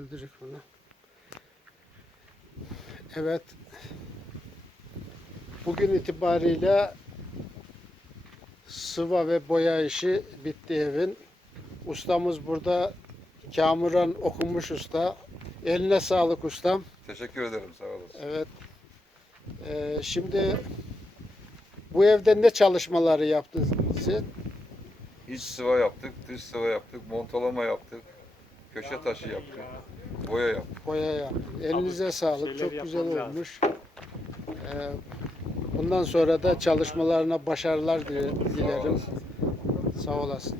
deldirik bunu. Evet. Bugün itibariyle sıva ve boya işi bitti evin. Ustamız burada Kamuran okumuş usta. Eline sağlık ustam. Teşekkür ederim sağ olasın. Evet. Ee, şimdi bu evde ne çalışmaları yaptın siz? İç sıva yaptık, dış sıva yaptık, montalama yaptık, köşe taşı yaptık, boya yaptık. Boya yaptın. Elinize sağlık. şeyleri Çok güzel olmuş. Ee, bundan sonra da çalışmalarına başarılar dile- Sağ dilerim. olasın. Sağ olasın.